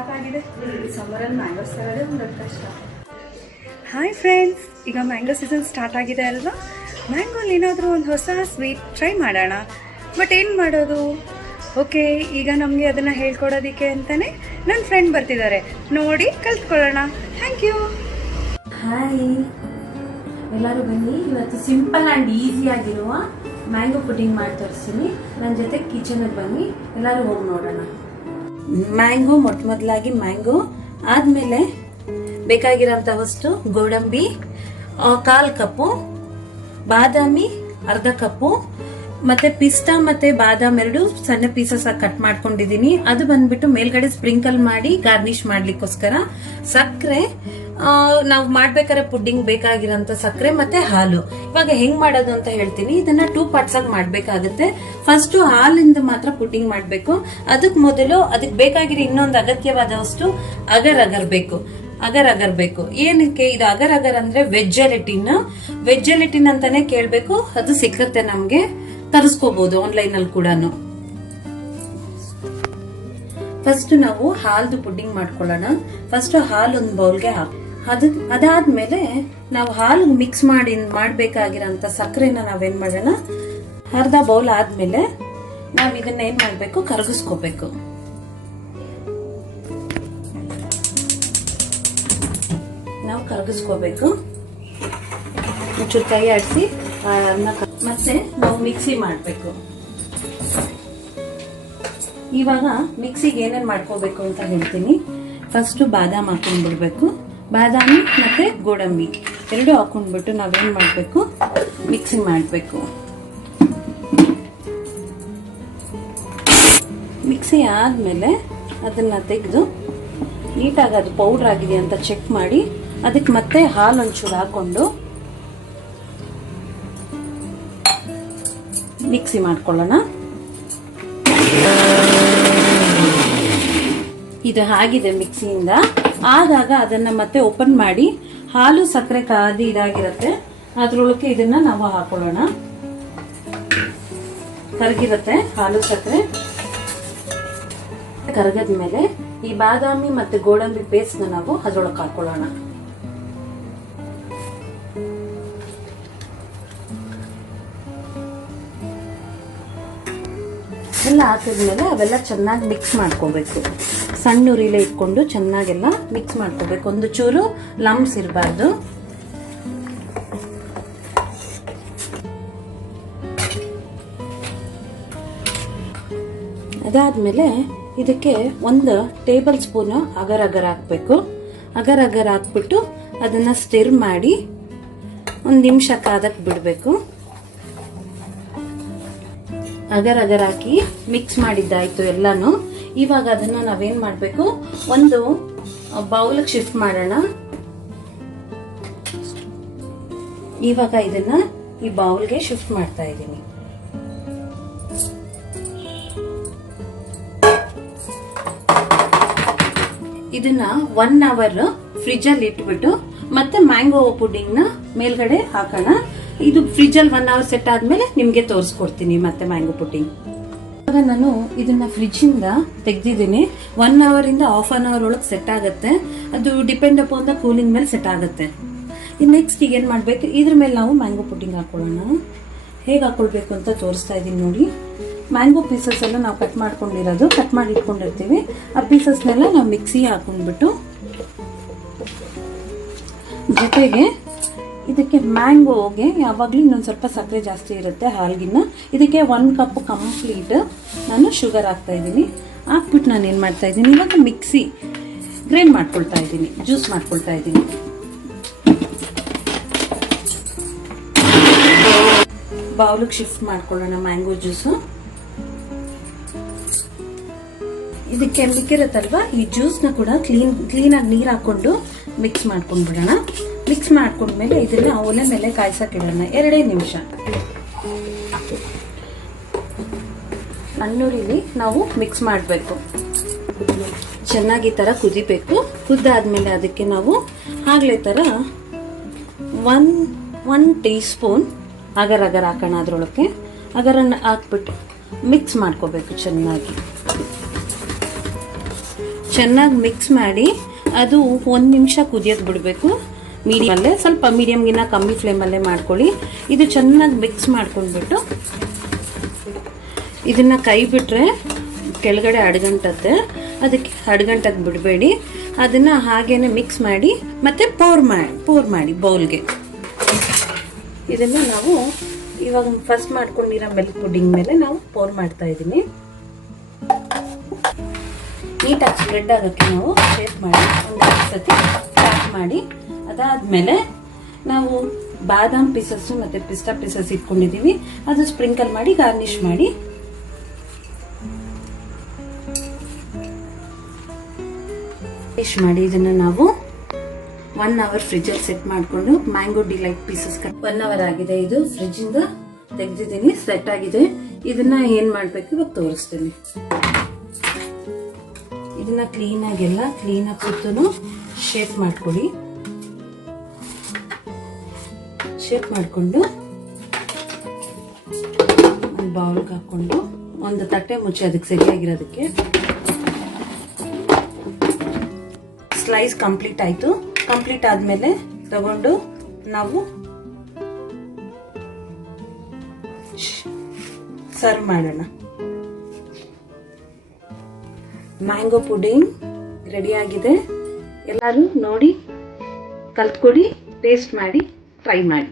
ಸಾಕಾಗಿದೆ. ಸಮ್ಮರಲ್ಲಿ ಮ್ಯಾಂಗೋಸ್ ತರೋದೇ ಒಂದು ದೊಡ್ಡ ಕಷ್ಟ. ಹಾಯ್ ಫ್ರೆಂಡ್ಸ್, ಈಗ ಮ್ಯಾಂಗೋ ಸೀಸನ್ ಸ್ಟಾರ್ಟ್ ಆಗಿದೆ ಅಲ್ವಾ? ಮ್ಯಾಂಗೋಲಿ ಏನಾದರೂ ಒಂದು ಹೊಸ ಸ್ವೀಟ್ ಟ್ರೈ ಮಾಡೋಣ. ಬಟ್ ಏನು ಮಾಡೋದು? ಓಕೆ, ಈಗ ನಮಗೆ ಅದನ್ನು ಹೇಳ್ಕೊಡೋದಕ್ಕೆ ಅಂತಲೇ ನನ್ನ ಫ್ರೆಂಡ್ ಬರ್ತಿದ್ದಾರೆ. ನೋಡಿ ಕಲ್ತ್ಕೊಳ್ಳೋಣ. Thank you. ಹಾಯ್ ಎಲ್ಲರೂ ಬನ್ನಿ. ಇವತ್ತು ಸಿಂಪಲ್ ಆ್ಯಂಡ್ ಈಸಿಯಾಗಿರುವ ಮ್ಯಾಂಗೋ ಪುಡಿಂಗ್ ಮಾಡಿ ತೋರಿಸ್ತೀನಿ. ನನ್ನ ಜೊತೆ ಕಿಚನ್ಗೆ ಬನ್ನಿ, ಎಲ್ಲರೂ ಹೋಗಿ ನೋಡೋಣ. ಮ್ಯಾಂಗೋ ಮೊದಲಾಗಿ ಮ್ಯಾಂಗೋ ಆದಮೇಲೆ ಬೇಕಾಗಿರೋಂಥವಷ್ಟು ಗೋಡಂಬಿ 1/4 ಕಪ್ಪು, ಬಾದಾಮಿ ಅರ್ಧ ಕಪ್ಪು, ಮತ್ತೆ ಪಿಸ್ತಾ ಮತ್ತೆ ಬಾದಾಮ್ 2 ಸಣ್ಣ ಪೀಸಸ್ ಆಗಿ ಕಟ್ ಮಾಡ್ಕೊಂಡಿದೀನಿ. ಅದು ಬಂದ್ಬಿಟ್ಟು ಮೇಲ್ಗಡೆ ಸ್ಪ್ರಿಂಕಲ್ ಮಾಡಿ ಗಾರ್ನಿಶ್ ಮಾಡ್ಲಿಕ್ಕೋಸ್ಕರ. ಸಕ್ಕರೆ, ನಾವು ಮಾಡ್ಬೇಕಾದ್ರೆ ಪುಡ್ಡಿಂಗ್ ಬೇಕಾಗಿರೋಂಥ ಸಕ್ಕರೆ ಮತ್ತೆ ಹಾಲು. ಇವಾಗ ಹೆಂಗ್ ಮಾಡೋದು ಅಂತ ಹೇಳ್ತೀನಿ. ಇದನ್ನ 2 ಪಾರ್ಟ್ಸ್ ಆಗಿ ಮಾಡ್ಬೇಕಾಗುತ್ತೆ. ಫಸ್ಟ್ ಹಾಲಿಂದ ಮಾತ್ರ ಪುಡ್ಡಿಂಗ್ ಮಾಡ್ಬೇಕು. ಅದಕ್ಕೆ ಬೇಕಾಗಿರೋ ಇನ್ನೊಂದು ಅಗತ್ಯವಾದಷ್ಟು ಅಗರ್ ಅಗರ್ ಬೇಕು. ಏನಕ್ಕೆ ಇದು ಅಗರ್ ಅಂದ್ರೆ ವೆಜ್ ಜೆಲಟಿನ್ ಅಂತಾನೆ ಕೇಳ್ಬೇಕು. ಅದು ಸಿಕ್ಕತ್ತೆ, ನಮ್ಗೆ ತರಿಸ್ಕೋಬಹುದು ಆನ್ಲೈನ್ ಅಲ್ಲಿ ಕೂಡ. ಫಸ್ಟ್ ನಾವು ಹಾಲ್ದು ಪುಡ್ಡಿಂಗ್ ಮಾಡ್ಕೊಳ್ಳೋಣ. ಫಸ್ಟ್ ಹಾಲು ಒಂದು ಬೌಲ್ಗೆ ಅದಾದ್ಮೇಲೆ ನಾವು ಹಾಲು ಮಿಕ್ಸ್ ಮಾಡ್ಬೇಕಾಗಿರೋಂಥ ಸಕ್ಕರೆನ ನಾವೇನ್ ಮಾಡೋಣ, ಅರ್ಧ ಬೌಲ್ ಆದ್ಮೇಲೆ ನಾವ್ ಇದನ್ನ ಏನ್ ಮಾಡ್ಬೇಕು, ಕರಗಿಸ್ಕೋಬೇಕು. ನಾವು ಕರಗಿಸ್ಕೋಬೇಕು. ಒಂಚೂರು ಕೈ ಆಡಿಸಿ ಮತ್ತೆ ನಾವು ಮಿಕ್ಸಿ ಮಾಡಬೇಕು. ಇವಾಗ ಮಿಕ್ಸಿಗೆ ಏನೇನು ಮಾಡ್ಕೋಬೇಕು ಅಂತ ಹೇಳ್ತೀನಿ. ಫಸ್ಟ್ ಬಾದಾಮ್ ಹಾಕೊಂಡ್ಬಿಡ್ಬೇಕು. ಬಾದಾಮಿ ಮತ್ತೆ ಗೋಡಂಬಿ 2 ಹಾಕೊಂಡ್ಬಿಟ್ಟು ನಾವೇನ್ ಮಾಡಬೇಕು, ಮಿಕ್ಸಿ ಮಾಡಬೇಕು. ಮಿಕ್ಸಿ ಆದ್ಮೇಲೆ ಅದನ್ನ ತೆಗೆದು ನೀಟಾಗಿ ಅದು ಪೌಡರ್ ಆಗಿದೆ ಅಂತ ಚೆಕ್ ಮಾಡಿ ಅದಕ್ಕೆ ಮತ್ತೆ ಹಾಲು ಒಂಚೂರು ಹಾಕೊಂಡು ಮಿಕ್ಸಿ ಮಾಡ್ಕೊಳ್ಳೋಣ. ಇದು ಆಗಿದೆ ಮಿಕ್ಸಿಯಿಂದ. ಆದಾಗ ಅದನ್ನ ಮತ್ತೆ ಓಪನ್ ಮಾಡಿ ಹಾಲು ಸಕ್ಕರೆ ಕಾದಿ ಇದಾಗಿರತ್ತೆ, ಅದ್ರೊಳಗೆ ಇದನ್ನ ನಾವು ಹಾಕೊಳ್ಳೋಣ. ಕರಗಿರತ್ತೆ ಹಾಲು ಸಕ್ಕರೆ. ಕರಗದ್ಮೇಲೆ ಈ ಬಾದಾಮಿ ಮತ್ತೆ ಗೋಡಂಬಿ ಪೇಸ್ಟ್ ನಾವು ಅದ್ರೊಳಗೆ ಹಾಕೊಳ್ಳೋಣ. ಎಲ್ಲ ಹಾಕಿದ್ಮೇಲೆ ಅವೆಲ್ಲ ಚೆನ್ನಾಗಿ ಮಿಕ್ಸ್ ಮಾಡ್ಕೋಬೇಕು. ಸಣ್ಣ ಉರಿಲೇ ಇಟ್ಕೊಂಡು ಚೆನ್ನಾಗೆಲ್ಲ ಮಿಕ್ಸ್ ಮಾಡ್ಕೋಬೇಕು. ಒಂದು ಚೂರು ಲಂಪ್ಸ್ ಇರಬಾರ್ದು. ಅದಾದ್ಮೇಲೆ ಇದಕ್ಕೆ 1 ಟೇಬಲ್ ಸ್ಪೂನ್ ಅಗರ್ ಹಾಕ್ಬೇಕು. ಅಗರ್ ಹಾಕ್ಬಿಟ್ಟು ಅದನ್ನ ಸ್ಟಿರ್ ಮಾಡಿ 1 ನಿಮಿಷ ಕಾದಕ್ಕೆ ಬಿಡಬೇಕು. ಅಗರ್ ಹಾಕಿ ಮಿಕ್ಸ್ ಮಾಡಿದ್ದಾಯ್ತು ಎಲ್ಲಾನು. ಇವಾಗ ಅದನ್ನ ನಾವೇನ್ ಮಾಡ್ಬೇಕು, ಒಂದು ಬೌಲ್ಗೆ ಶಿಫ್ಟ್ ಮಾಡೋಣ. ಇವಾಗ ಇದನ್ನ ಈ ಬೌಲ್ಗೆ ಶಿಫ್ಟ್ ಮಾಡ್ತಾ ಇದ್ದೀನಿ. ಇದನ್ನ 1 ಅವರ್ ಫ್ರಿಜ್ ಅಲ್ಲಿ ಇಟ್ಬಿಟ್ಟು ಮತ್ತೆ ಮ್ಯಾಂಗೋ ಪುಡಿಂಗ್ ನ ಮೇಲ್ಗಡೆ ಹಾಕೋಣ. ಇದು ಫ್ರಿಜ್ ಅಲ್ಲಿ 1 ಅವರ್ ಸೆಟ್ ಆದ್ಮೇಲೆ ನಿಮ್ಗೆ ತೋರಿಸ್ಕೊಡ್ತೀನಿ ಮತ್ತೆ ಮ್ಯಾಂಗೋ ಪುಡಿಂಗ್. ಇವಾಗ ನಾನು ಇದನ್ನ ಫ್ರಿಜ್ ಇಂದ ತೆಗ್ದಿದ್ದೀನಿ. 1 ಅವರ್ ಇಂದ ½ an hour ಒಳಗೆ ಸೆಟ್ ಆಗುತ್ತೆ. ಅದು ಡಿಪೆಂಡ್ ಅಪಾನ್ ದ ಕೂಲಿಂಗ್ ಮೇಲೆ ಸೆಟ್ ಆಗುತ್ತೆ. ನೆಕ್ಸ್ಟ್ ಈಗ ಏನ್ ಮಾಡ್ಬೇಕು, ಇದ್ರ ಮೇಲೆ ನಾವು ಮ್ಯಾಂಗೋ ಪುಡಿಂಗ್ ಹಾಕೊಳ್ಳೋಣ. ಹೇಗೆ ಹಾಕೊಳ್ಬೇಕು ಅಂತ ತೋರಿಸ್ತಾ ಇದೀನಿ ನೋಡಿ. ಮ್ಯಾಂಗೋ ಪೀಸಸ್ ಎಲ್ಲ ನಾವು ಕಟ್ ಮಾಡಿ ಇಟ್ಕೊಂಡಿರ್ತೀವಿ. ಆ ಪೀಸಸ್ನೆಲ್ಲ ನಾವು ಮಿಕ್ಸಿ ಹಾಕೊಂಡ್ಬಿಟ್ಟು ಜೊತೆಗೆ ಇದಕ್ಕೆ ಮ್ಯಾಂಗೋಗೆ ಯಾವಾಗಲೂ ಇನ್ನೊಂದು ಸ್ವಲ್ಪ ಸಕ್ಕರೆ ಜಾಸ್ತಿ ಇರುತ್ತೆ ಹಾಲ್ಗಿನ್ನ. ಇದಕ್ಕೆ 1 ಕಪ್ ಕಂಪ್ಲೀಟ್ ನಾನು ಶುಗರ್ ಹಾಕ್ತಾ ಇದ್ದೀನಿ. ಹಾಕ್ಬಿಟ್ಟು ನಾನು ಏನು ಮಾಡ್ತಾ ಇದ್ದೀನಿ, ಇವಾಗ ಮಿಕ್ಸಿ ಗ್ರೈಂಡ್ ಮಾಡ್ಕೊಳ್ತಾ ಇದ್ದೀನಿ, ಜ್ಯೂಸ್ ಮಾಡ್ಕೊಳ್ತಾ ಇದ್ದೀನಿ. ಬೌಲಿಗೆ ಶಿಫ್ಟ್ ಮಾಡ್ಕೊಳ್ಳೋಣ ಮ್ಯಾಂಗೋ ಜ್ಯೂಸು. ಇದಕ್ಕೆ ಮಿಕ್ಕಿರುತ್ತಲ್ವಾ, ಈ ಜ್ಯೂಸ್ನ ಕೂಡ ಕ್ಲೀನಾಗಿ ನೀರು ಹಾಕೊಂಡು ಮಿಕ್ಸ್ ಮಾಡ್ಕೊಂಡ್ಬಿಡೋಣ. ಮಿಕ್ಸ್ ಮಾಡ್ಕೊಂಡ್ಮೇಲೆ ಇದನ್ನ ಒಲೆ ಮೇಲೆ ಕಾಯ್ಸಕ್ಕಿಡೋಣ 2 ನಿಮಿಷ. ಸಣ್ಣೂರಿಲಿ ನಾವು ಮಿಕ್ಸ್ ಮಾಡಬೇಕು. ಚೆನ್ನಾಗಿ ಈ ಥರ ಕುದಿಬೇಕು. ಕುದ್ದಾದ್ಮೇಲೆ ಅದಕ್ಕೆ ನಾವು ಆಗ್ಲೇ ಥರ 1 ಟೀ ಸ್ಪೂನ್ ಅಗರ್ ಹಾಕೋಣ. ಅದರೊಳಗೆ ಅಗರನ್ನು ಹಾಕ್ಬಿಟ್ಟು ಮಿಕ್ಸ್ ಮಾಡ್ಕೋಬೇಕು ಚೆನ್ನಾಗಿ. ಚೆನ್ನಾಗಿ ಮಿಕ್ಸ್ ಮಾಡಿ ಅದು 1 ನಿಮಿಷ ಕುದಿಯೋಕೆ ಬಿಡಬೇಕು. ಮೀಡಿಯಮಲ್ಲೇ, ಸ್ವಲ್ಪ ಮೀಡಿಯಮ್ಗಿನ್ನ ಕಮ್ಮಿ ಫ್ಲೇಮಲ್ಲೇ ಮಾಡ್ಕೊಳ್ಳಿ. ಇದು ಚೆನ್ನಾಗಿ ಮಿಕ್ಸ್ ಮಾಡ್ಕೊಂಡ್ಬಿಟ್ಟು ಇದನ್ನು ಕೈ ಬಿಟ್ಟರೆ ಕೆಳಗಡೆ ಅಡಗಂಟತ್ತೆ, ಅದಕ್ಕೆ ಅಡಗಂಟಕ್ಕೆ ಬಿಡಬೇಡಿ. ಅದನ್ನು ಹಾಗೇನೆ ಮಿಕ್ಸ್ ಮಾಡಿ ಮತ್ತು ಪೋರ್ ಮಾಡಿ ಬೌಲ್ಗೆ. ಇದನ್ನು ನಾವು ಇವಾಗ ಫಸ್ಟ್ ಮಾಡ್ಕೊಂಡಿರೋ ಮಿಲ್ಕ್ ಪುಡ್ಡಿಂಗ್ ಮೇಲೆ ನಾವು ಪೋರ್ ಮಾಡ್ತಾ ಇದ್ದೀನಿ. ನೀಟಾಗಿ ಸ್ಪ್ರೆಡ್ ಆಗೋಕ್ಕೆ ನಾವು ಶೇಪ್ ಮಾಡಿ ಒಂದು ಸತಿ ಪ್ಯಾಕ್ ಮಾಡಿ, ಅದಾದಮೇಲೆ ನಾವು ಬಾದಾಮ್ ಪೀಸಸ್ಸು ಮತ್ತು ಪಿಸ್ತಾ ಪೀಸಸ್ ಇಟ್ಕೊಂಡಿದ್ದೀವಿ, ಅದು ಸ್ಪ್ರಿಂಕಲ್ ಮಾಡಿ ಗಾರ್ನಿಷ್ ಮಾಡಿ. ಇದನ್ನು ನಾವು 1 ಅವರ್ ಫ್ರಿಜ್ಜಲ್ಲಿ ಸೆಟ್ ಮಾಡಿಕೊಂಡು ಮ್ಯಾಂಗೋ ಡಿಲೈಟ್ ಪೀಸಸ್ 1 ಅವರ್ ಆಗಿದೆ. ಇದು ಫ್ರಿಜ್ಜಿಂದ ತೆಗೆದಿದ್ದೀನಿ, ಸೆಟ್ ಆಗಿದೆ. ಇದನ್ನ ಏನ್ ಮಾಡ್ಬೇಕು ಇವಾಗ ತೋರಿಸ್ತೀನಿ. ಇದನ್ನ ಕ್ಲೀನಾಗಿ ಸುತ್ತೂ ಶೇಪ್ ಮಾಡ್ಕೊಳ್ಳಿ. ಶೇಪ್ ಮಾಡಿಕೊಂಡು ಒಂದು ಬೌಲ್ಗೆ ಹಾಕೊಂಡು ಒಂದು ತಟ್ಟೆ ಮುಚ್ಚಿ ಅದಕ್ಕೆ ಸರಿಯಾಗಿರೋದಕ್ಕೆ. ಸ್ಲೈಸ್ ಕಂಪ್ಲೀಟ್ ಆಯಿತು. ಕಂಪ್ಲೀಟ್ ಆದಮೇಲೆ ತಗೊಂಡು ನಾವು ಸರ್ವ್ ಮಾಡೋಣ. ಮ್ಯಾಂಗೋ ಪುಡಿಂಗ್ ರೆಡಿ ಆಗಿದೆ. ಎಲ್ಲರೂ ನೋಡಿ ಕಲ್ತ್ಕೊಡಿ, ಟೇಸ್ಟ್ ಮಾಡಿ, ಟ್ರೈ ಮಾಡಿ.